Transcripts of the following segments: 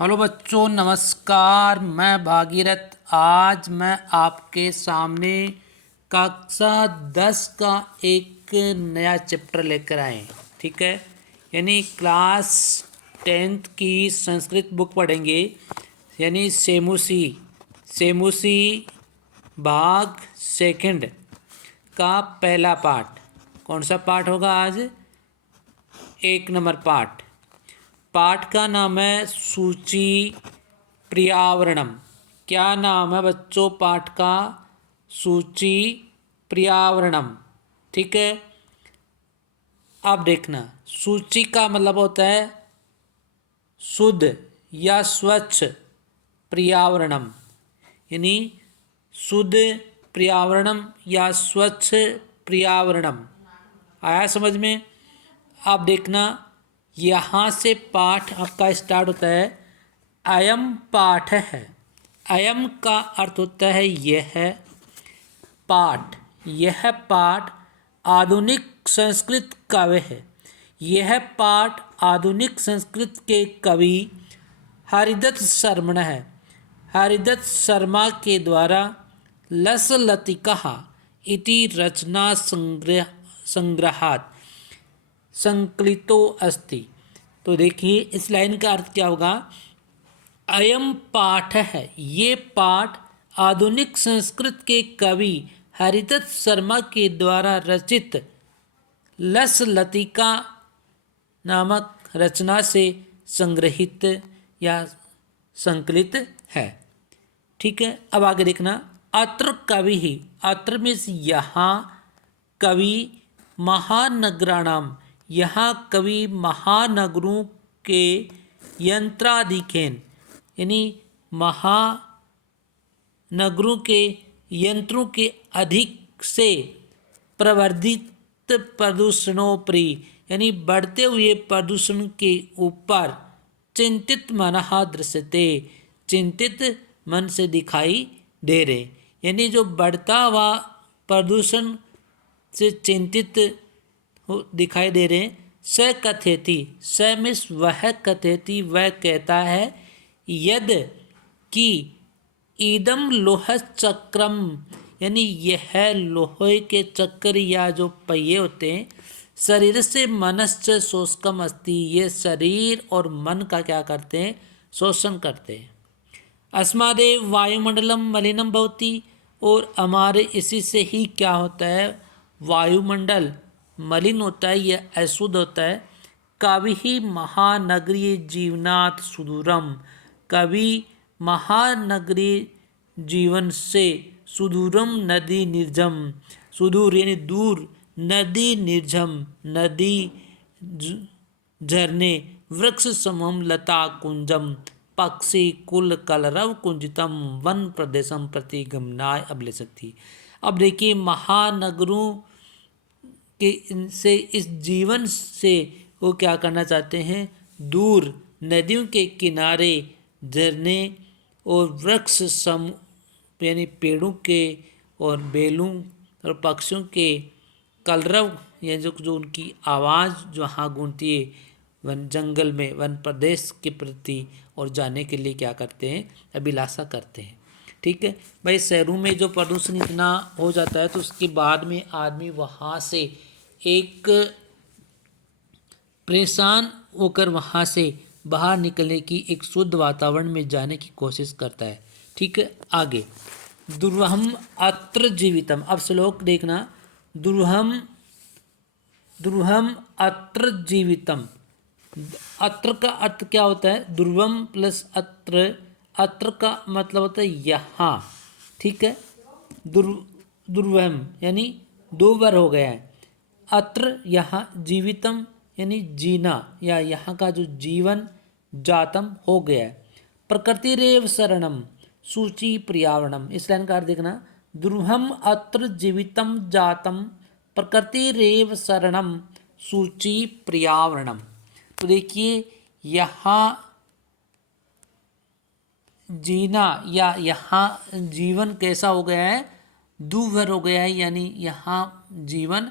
Hello बच्चों, नमस्कार। मैं भागीरथ। आज मैं आपके सामने कक्षा 10 का एक नया चैप्टर लेकर आए। ठीक है, यानी क्लास 10th की संस्कृत बुक पढ़ेंगे, यानी सेमुसी सेमुसी भाग सेकंड का पहला पाठ। कौन सा पाठ होगा आज? 1 नंबर पाठ। पाठ का नाम है सूची पर्यावरणम। क्या नाम है बच्चों पाठ का? सूची पर्यावरणम। ठीक है, अब देखना, सूची का मतलब होता है शुद्ध या स्वच्छ पर्यावरणम, यानी शुद्ध पर्यावरणम या स्वच्छ पर्यावरणम। आया समझ में? आप देखना, यहाँ से पाठ आपका स्टार्ट होता है। अयम पाठ है। अयम का अर्थ होता है यह पाठ। यह पाठ आधुनिक संस्कृत काव्य है। यह पाठ आधुनिक संस्कृत के कवि हरिदत्त शर्मा है। हरिदत्त शर्मा के द्वारा लसलतिका इति रचना संग्रहात संकलितो अस्ति। तो देखिए इस लाइन का अर्थ क्या होगा। अयम पाठ है, ये पाठ आधुनिक संस्कृत के कवि हरिदत्त शर्मा के द्वारा रचित लसलतिका नामक रचना से संग्रहित या संकलित है। ठीक है, अब आगे देखना। अत्र कवि ही, अत्र मीन्स यहाँ, कवि महानगराणाम, यहाँ कवि महानगरों के यंत्राधिकेन, यानी महानगरों के यंत्रों के अधिक से प्रवर्धित प्रदूषणोपरि, यानी बढ़ते हुए प्रदूषण के ऊपर चिंतित मनः दृश्यते, चिंतित मन से दिखाई दे रहे, यानी जो बढ़ता हुआ प्रदूषण से चिंतित दिखाई दे रहे हैं। स कथेति, स मिस वह कथेति, वह कहता है, यद कि ईदम लोह चक्रम, यानी यह लोहे के चक्र या जो पहिए होते हैं, शरीर से मनश्च शोषकम अस्ति, ये शरीर और मन का क्या करते हैं? शोषण करते हैं। अस्मादेव वायुमंडलम मलिनम भवति, और हमारे इसी से ही क्या होता है? वायुमंडल मलिन होता है, यह अशुद्ध होता है। कवि ही महानगरीय जीवनात् सुदूरम, कवि महानगरीय जीवन से सुदूरम नदी निर्जम, सुदूर यानी दूर, नदी निर्जम, नदी झरने, वृक्ष समूह, लता कुंजम, पक्षी कुल कलरव कुंजितम, वन प्रदेशम प्रति गमनाय अभिलषति। अब देखिए, महानगरों के इनसे इस जीवन से वो क्या करना चाहते हैं? दूर, नदियों के किनारे, झरने और वृक्ष सम, यानी पेड़ों के और बेलों और पक्षियों के कलरव, या जो जो उनकी आवाज़ जो हाँ गूंजती है वन जंगल में, वन प्रदेश के प्रति और जाने के लिए क्या करते हैं? अभिलाषा करते हैं। ठीक है भाई, शहरों में जो प्रदूषण इतना हो जाता है तो उसके बाद में आदमी वहाँ से एक परेशान होकर वहाँ से बाहर निकलने की, एक शुद्ध वातावरण में जाने की कोशिश करता है। ठीक है, आगे। दुर्वहम अत्र जीवितम, अब श्लोक देखना। दुर्वहम अत्र जीवितम, अत्र का अर्थ क्या होता है? दुर्वम प्लस अत्र, अत्र का मतलब होता है यहाँ। ठीक है, दुर्वहम यानी दो बार हो गया है। अत्र यहाँ, जीवितम यानी जीना या यहाँ का जो जीवन, जातम हो गया है। प्रकृति रेव शरणम सूची पर्यावरणम, इस लाइन का अर्थ देखना। दुर्वहम अत्र जीवितम जातम प्रकृति रेव शरणम सूची पर्यावरणम। तो देखिए, यहाँ जीना या यहाँ जीवन कैसा हो गया है? दूभर हो गया है, यानी यहाँ जीवन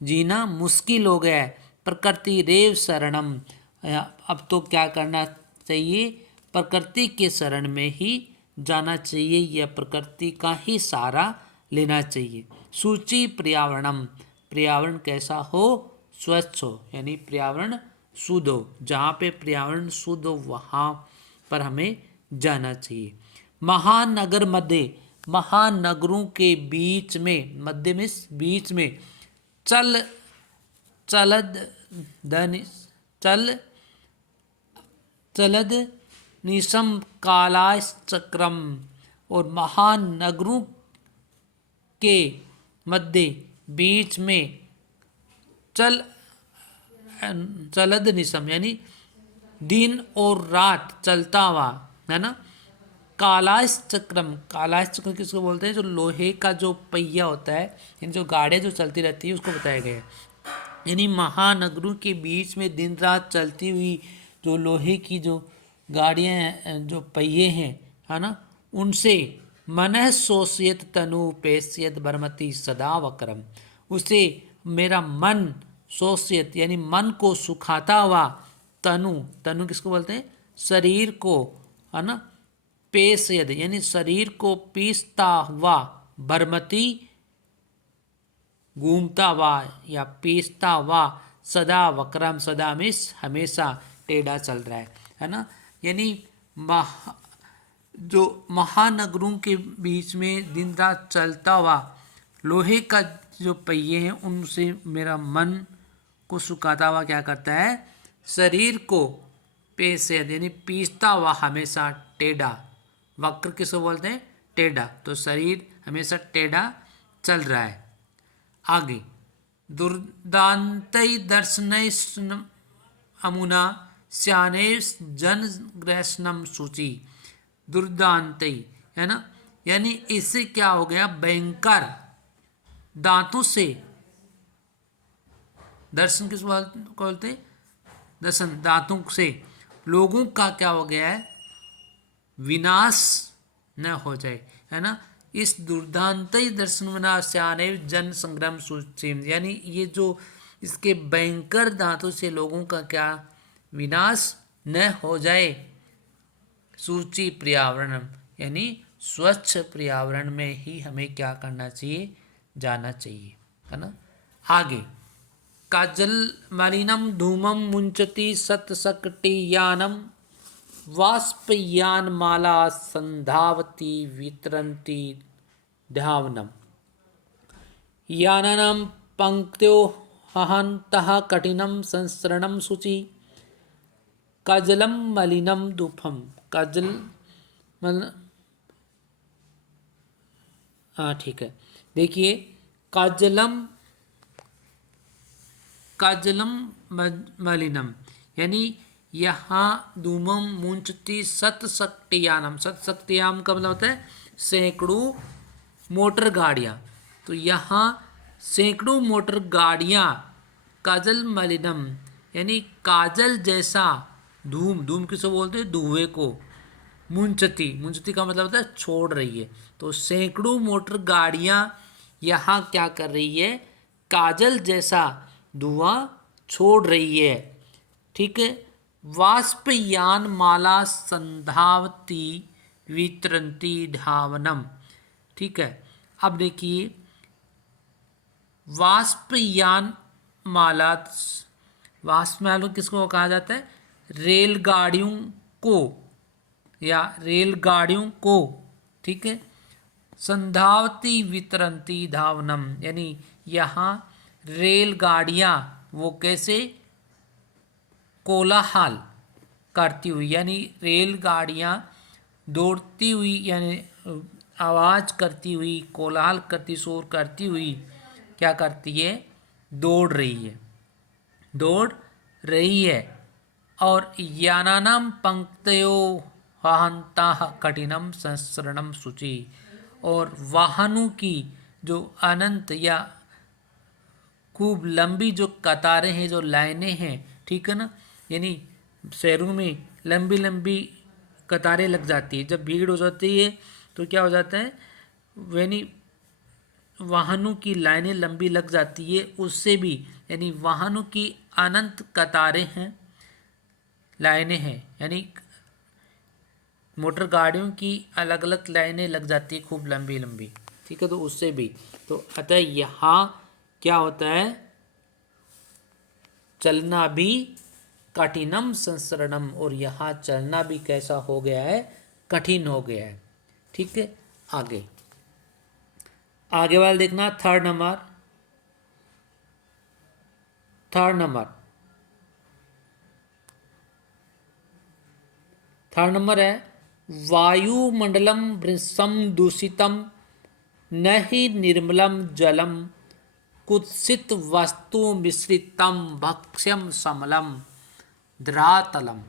जीना मुश्किल हो गया है। प्रकृति रेव शरणम, अब तो क्या करना चाहिए? प्रकृति के शरण में ही जाना चाहिए या प्रकृति का ही सहारा लेना चाहिए। शुचि पर्यावरणम, पर्यावरण कैसा हो, स्वच्छ हो, यानी पर्यावरण शुद्ध हो। जहाँ पे पर्यावरण शुद्ध हो वहाँ पर हमें जाना चाहिए। महानगर मध्य, महानगरों के बीच में, मध्य में बीच में, चलद चलद निशम कालाश चक्रम, और महानगरों के मध्य बीच में चलद निशम यानी दिन और रात चलता हुआ, है ना। कालाश चक्रम, कालाश चक्र किसको बोलते हैं, जो लोहे का जो पहिया होता है, यानी जो गाड़ियाँ जो चलती रहती है उसको बताया गया है। यानी महानगरों के बीच में दिन रात चलती हुई जो लोहे की जो गाड़ियाँ जो पहिए हैं, है ना, उनसे मनः शोषयत तनु पेश्यत बरमति सदा वक्रम, उसे मेरा मन शोषयत यानी मन को सुखाता हुआ, तनु, तनु किसको बोलते हैं, शरीर को, है ना, पेश्यत यानी शरीर को पीसता हुआ, बरमति घूमता हुआ या पीसता हुआ, सदा वक्रम, सदा में हमेशा टेढ़ा चल रहा है ना। यानी जो महानगरों के बीच में दिन रात चलता हुआ लोहे का जो पहिए हैं, उनसे मेरा मन को सुखाता हुआ क्या करता है, शरीर को पेशेद यानी पीसता हुआ हमेशा टेढ़ा, वक्र किसको बोलते हैं, टेढ़ा, तो शरीर हमेशा टेढ़ा चल रहा है। आगे दुर्दांतै दर्शनैः अमुना स्याने जन ग्रहणम सूची, दुर्दांतै, है ना, यानी इससे क्या हो गया, भयंकर दांतों से, दर्शन किस बोलते हैं, दर्शन दांतों से लोगों का क्या हो गया है, विनाश न हो जाए, है ना। इस दुर्दांत दर्शन विनाश्याने जन संग्राम सूचिम, यानी ये जो इसके भयंकर दांतों से लोगों का क्या विनाश न हो जाए। सूची पर्यावरण यानी स्वच्छ पर्यावरण में ही हमें क्या करना चाहिए, जाना चाहिए, है ना। आगे काजल मलिनम धूमम मुंचति सतसकटियानम वाष्पयान माला संधावती वितरंती धावनम, याननम पंक्त्यो हहन्तः कठिनम संसरणम शुचि, काजलम मलिनम धूपम, काजल हाँ ठीक है, देखिए काजलम मलिनम, यानी यहाँ धूमम मुंचती सतशक्तियानम, सतशक्तियाम का मतलब होता है सैकड़ों मोटर गाड़ियाँ, तो यहाँ सैकड़ों मोटर गाड़ियाँ, काजल मलिनम यानी काजल जैसा धूम, धूम किसको बोलते हैं, धुएं को, मुंचती, मुंचती का मतलब होता है छोड़ रही है, तो सैकड़ों मोटर गाड़ियाँ यहाँ क्या कर रही है, काजल जैसा धुआं छोड़ रही है, ठीक है। वाष्पयान माला संधावती वितरंती धावनम, ठीक है। अब देखिए वाष्पयान माला, वाष्पयान किसको कहा जाता है, रेलगाड़ियों को या रेलगाड़ियों को, ठीक है। संधावती वितरंती धावनम, यानी यहाँ रेलगाड़ियाँ वो कैसे कोलाहल करती हुई, यानी रेलगाड़ियाँ दौड़ती हुई यानी आवाज़ करती हुई, कोलाहल करती, शोर करती हुई क्या करती है, दौड़ रही है, दौड़ रही है। और यानानाम पंक्तयो वाहनता कठिनम संसरणम सूची, और वाहनों की जो अनंत या खूब लंबी जो कतारें हैं, जो लाइनें हैं, ठीक है ना, यानी शहरों में लंबी लंबी कतारें लग जाती है, जब भीड़ हो जाती है तो क्या हो जाता है, यानी वाहनों की लाइनें लंबी लग जाती है, उससे भी यानी वाहनों की अनंत कतारें हैं, लाइनें हैं, यानी मोटर गाड़ियों की अलग अलग लाइनें लग जाती है खूब लंबी लंबी, ठीक है, तो उससे भी, तो अतः यहाँ क्या होता है, चलना भी कठिनम संसरणम, और यहाँ चलना भी कैसा हो गया है, कठिन हो गया है। ठीक है, आगे आगे वाला देखना, थर्ड नंबर, थर्ड नंबर है वायुमंडलम वृषम दूषितम न ही निर्मलम जलम कुत्सित वस्तु मिश्रितम भक्ष्यम समलम धरातलम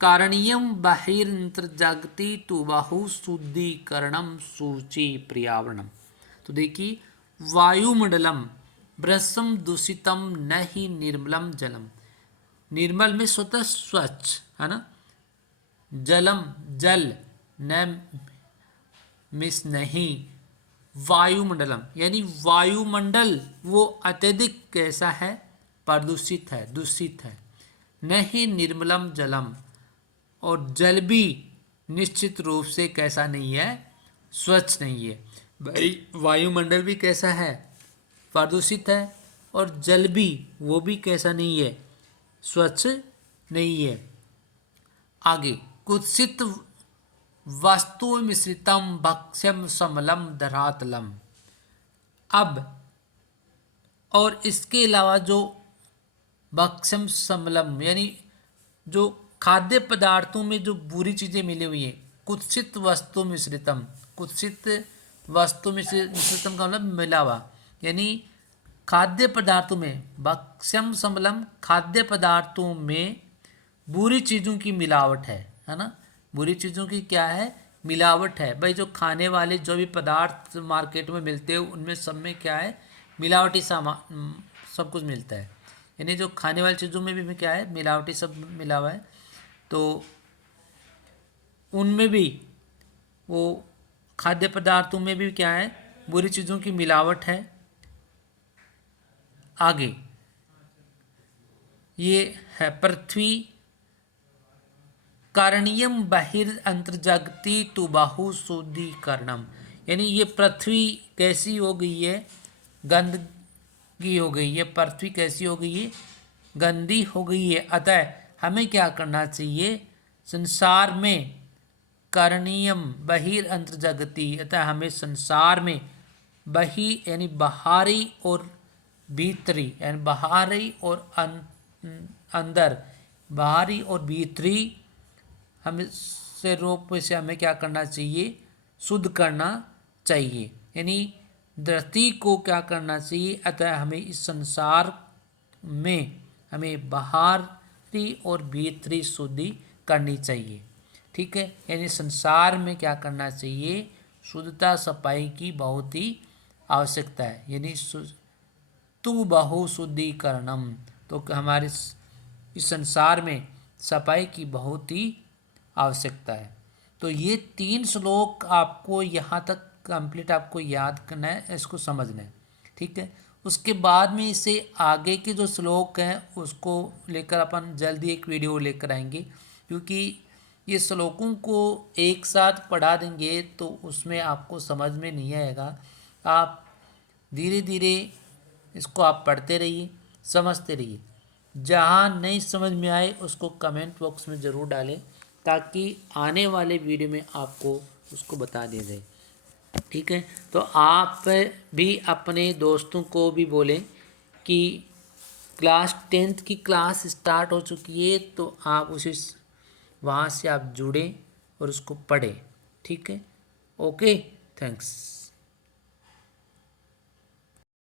कारणीयम बहिर्न्तर्जगति तु बहु शुद्धिकरणम सूचि पर्यावरणम। तो देखिए, वायुमंडलम वृषम दूषितम न ही निर्मलम जलम, निर्मल में स्वतः स्वच्छ है ना, जलम जल न मिस नहीं, वायुमंडलम यानी वायुमंडल वो अत्यधिक कैसा है, प्रदूषित है, दूषित है, नहीं निर्मलम जलम, और जल भी निश्चित रूप से कैसा नहीं है, स्वच्छ नहीं है। भाई वायुमंडल भी कैसा है, प्रदूषित है, और जल भी वो भी कैसा नहीं है, स्वच्छ नहीं है। आगे, कुत्सित वस्तु मिश्रितम भक्ष्यम समलम धरातलम। अब और इसके अलावा जो भक्ष्यम समलम यानी जो खाद्य पदार्थों में जो बुरी चीज़ें मिली हुई हैं, कुत्सित वस्तु मिश्रितम, कुत्सित वस्तु मिश्रितम का मतलब मिला हुआ, यानी खाद्य पदार्थों में, भक्ष्यम समलम खाद्य पदार्थों में बुरी चीज़ों की मिलावट है ना, बुरी चीज़ों की क्या है, मिलावट है। भाई जो खाने वाले जो भी पदार्थ मार्केट में मिलते हैं उनमें सब में क्या है, मिलावटी सामान सब कुछ मिलता है, यानी जो खाने वाली चीज़ों में भी क्या है, मिलावटी सब मिला हुआ है, तो उनमें भी वो खाद्य पदार्थों में भी क्या है, बुरी चीज़ों की मिलावट है। आगे ये है पृथ्वी कारणीयम बहिर्अंतर्जगति तु बहु शुद्धिकरणम, यानी ये पृथ्वी कैसी हो गई है, गंदगी हो गई है, पृथ्वी कैसी हो गई है, गंदी हो गई है। अतः हमें क्या करना चाहिए, संसार में करणीयम बहिर्अंतर्जगति, अतः हमें संसार में बहि यानी बाहरी और भीतरी, यानी बाहरी और अंदर, बाहरी और भीतरी हमें से रूप से हमें क्या करना चाहिए, शुद्ध करना चाहिए, यानी धरती को क्या करना चाहिए। अतः हमें इस संसार में हमें बाहरी और भीतरी शुद्धि करनी चाहिए। ठीक है, यानी संसार में क्या करना चाहिए, शुद्धता सफाई की बहुत ही आवश्यकता है, यानी तु बहु शुद्धिकरणम, तो हमारे इस संसार में सफाई की बहुत ही आवश्यकता है। तो ये 3 श्लोक आपको यहाँ तक कंप्लीट आपको याद करना है, इसको समझना है। ठीक है, उसके बाद में इसे आगे के जो श्लोक हैं उसको लेकर अपन जल्दी एक वीडियो लेकर आएंगे, क्योंकि ये श्लोकों को एक साथ पढ़ा देंगे तो उसमें आपको समझ में नहीं आएगा। आप धीरे धीरे इसको आप पढ़ते रहिए, समझते रहिए, जहाँ नहीं समझ में आए उसको कमेंट बॉक्स में ज़रूर डालें, ताकि आने वाले वीडियो में आपको उसको बता दिया जाए। ठीक है, तो आप भी अपने दोस्तों को भी बोलें कि क्लास 10th की क्लास स्टार्ट हो चुकी है, तो आप उसी वहाँ से आप जुड़ें और उसको पढ़ें। ठीक है, ओके, थैंक्स।